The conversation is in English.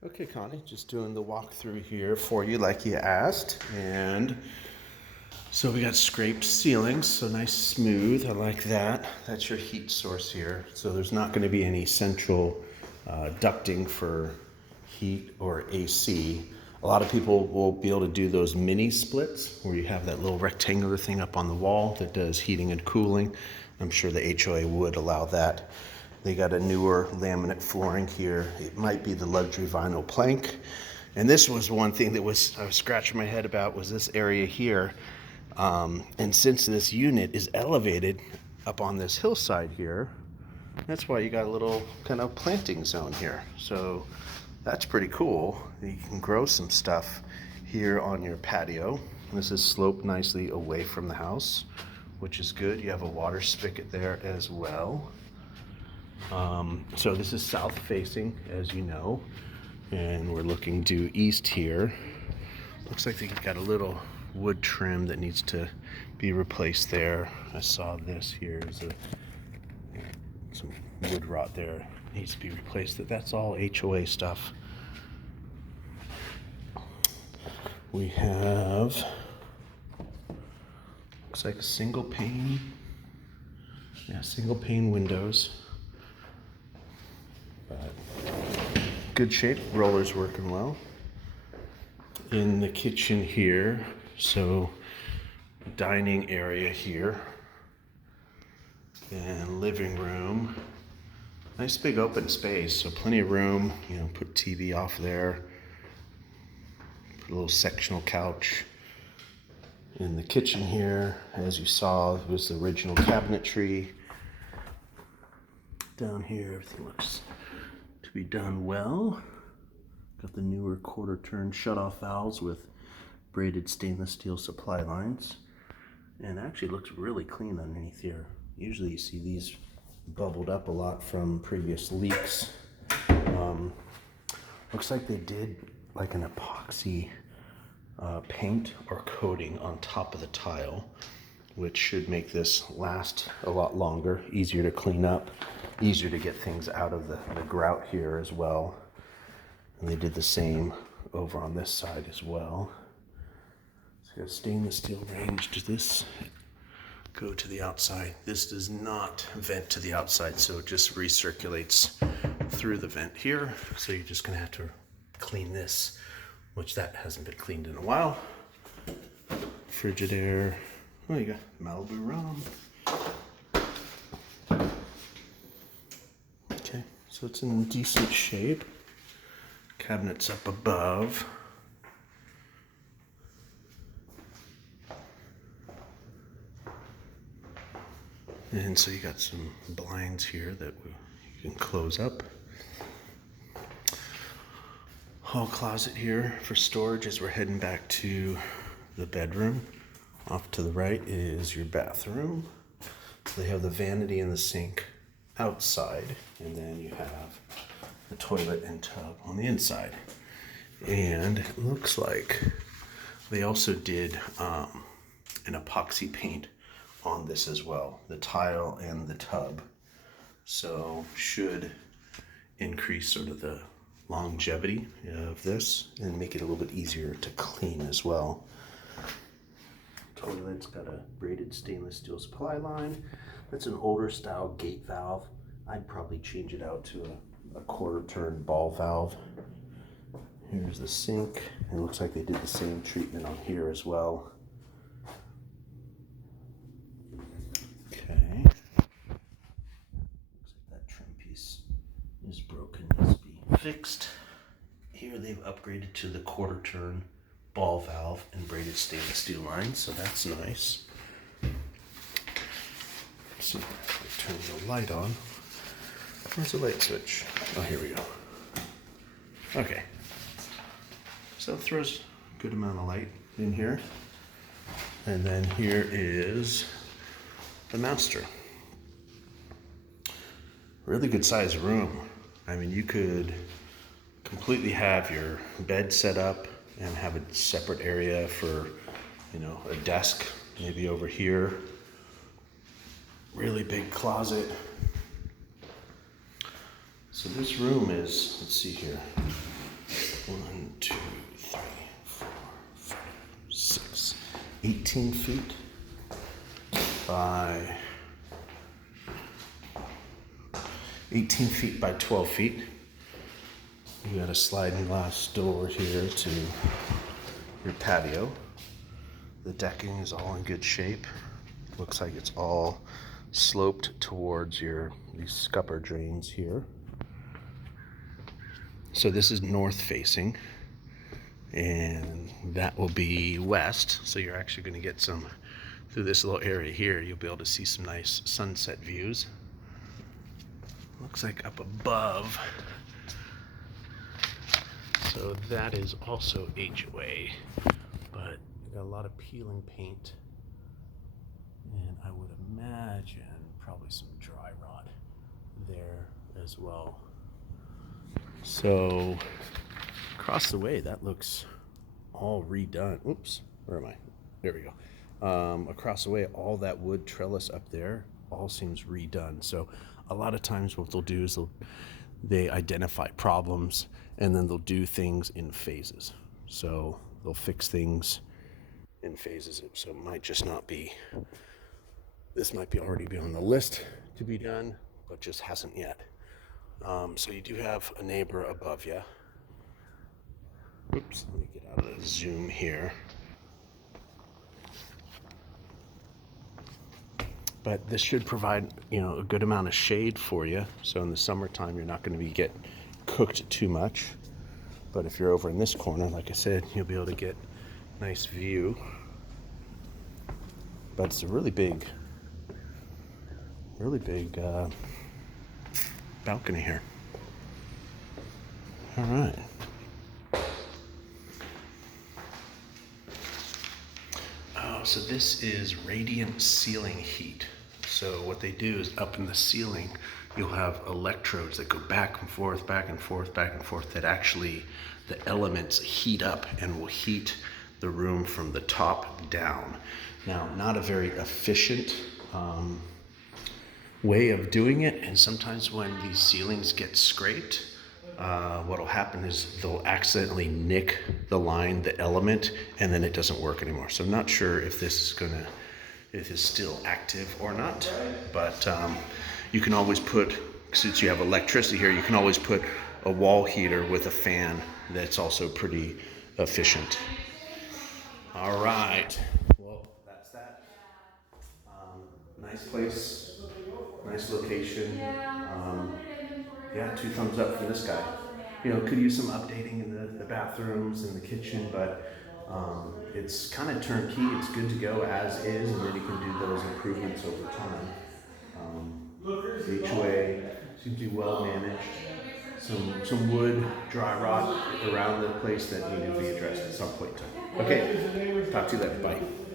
Okay, Connie, just doing the walkthrough here for you like you asked. And so we got scraped ceilings, so nice smooth, I like that. That's your heat source here. So there's not gonna be any central ducting for heat or AC. A lot of people will be able to do those mini splits where you have that little rectangular thing up on the wall that does heating and cooling. I'm sure the HOA would allow that. They got a newer laminate flooring here. It might be the luxury vinyl plank. And this was one thing that I was scratching my head about was this area here. And since this unit is elevated up on this hillside here, that's why you got a little kind of planting zone here. So that's pretty cool. You can grow some stuff here on your patio. This is sloped nicely away from the house, which is good. You have a water spigot there as well. So this is south facing, as you know, and we're looking due east here. Looks like they got a little wood trim that needs to be replaced there. I saw this here is some wood rot there, needs to be replaced. That's all HOA stuff. We have, looks like single pane, single pane windows. But good shape, roller's working well. In the kitchen here, so dining area here, and living room. Nice big open space, so plenty of room, put TV off there. Put a little sectional couch. In the kitchen here, as you saw, it was the original cabinetry. Down here, everything looks to be done well. Got the newer quarter turn shutoff valves with braided stainless steel supply lines. And actually looks really clean underneath here. Usually you see these bubbled up a lot from previous leaks. Looks like they did like an epoxy paint or coating on top of the tile, which should make this last a lot longer, easier to clean up, easier to get things out of the grout here as well. And they did the same over on this side as well. So you got stainless steel range. Does this go to the outside? This does not vent to the outside, so it just recirculates through the vent here. So you're just gonna have to clean this, which that hasn't been cleaned in a while. Frigidaire. Oh, you got Malibu rum. Okay, so it's in decent shape. Cabinets up above. And so you got some blinds here that you can close up. Hall closet here for storage as we're heading back to the bedroom. Off to the right is your bathroom. So they have the vanity and the sink outside, and then you have the toilet and tub on the inside. And it looks like they also did an epoxy paint on this as well, the tile and the tub. So should increase sort of the longevity of this and make it a little bit easier to clean as well. Toilet's got a braided stainless steel supply line. That's an older style gate valve. I'd probably change it out to a quarter turn ball valve. Here's the sink. It looks like they did the same treatment on here as well. Okay. Looks like that trim piece is broken, needs to be fixed. Here they've upgraded to the quarter turn ball valve and braided stainless steel lines, so that's nice. Let's see if I turn the light on. Where's the light switch? Oh, here we go. Okay. So it throws a good amount of light in here. And then here is the master. Really good sized room. I mean, you could completely have your bed set up and have a separate area for, a desk, maybe over here. Really big closet. So this room is, let's see here. 18 feet by 18 feet by 12 feet. You got a sliding glass door here to your patio. The decking is all in good shape. Looks like it's all sloped towards these scupper drains here. So this is north facing, and that will be west. So you're actually going to get some, through this little area here, you'll be able to see some nice sunset views. Looks like up above. So that is also HOA, but you got a lot of peeling paint, and I would imagine probably some dry rot there as well. So across the way, that looks all redone. Oops, where am I? There we go. Across the way, all that wood trellis up there all seems redone. So a lot of times what they'll do is they identify problems, and then they'll do things in phases. So they'll fix things in phases. So it might just not be, this might be already be on the list to be done, but just hasn't yet. So you do have a neighbor above you. Oops, let me get out of the zoom here. But this should provide, a good amount of shade for you. So in the summertime, you're not going to get cooked too much. But if you're over in this corner, like I said, you'll be able to get a nice view. But it's a really big balcony here. All right. So this is radiant ceiling heat. So what they do is up in the ceiling, you'll have electrodes that go back and forth, back and forth, back and forth, that actually the elements heat up and will heat the room from the top down. Now, not a very efficient way of doing it, and sometimes when these ceilings get scraped, what'll happen is they'll accidentally nick the line, the element, and then it doesn't work anymore. So I'm not sure if this is still active or not, but you can always put, since you have electricity here, you can always put a wall heater with a fan that's also pretty efficient. All right, well, that's that. Nice place, nice location. Yeah, 2 thumbs up from this guy. Could use some updating in the bathrooms and the kitchen, but it's kind of turnkey. It's good to go as is, and then you can do those improvements over time. HOA seems to be well managed. Some wood, dry rot around the place that need to be addressed at some point in time. Okay, talk to you later. Bye.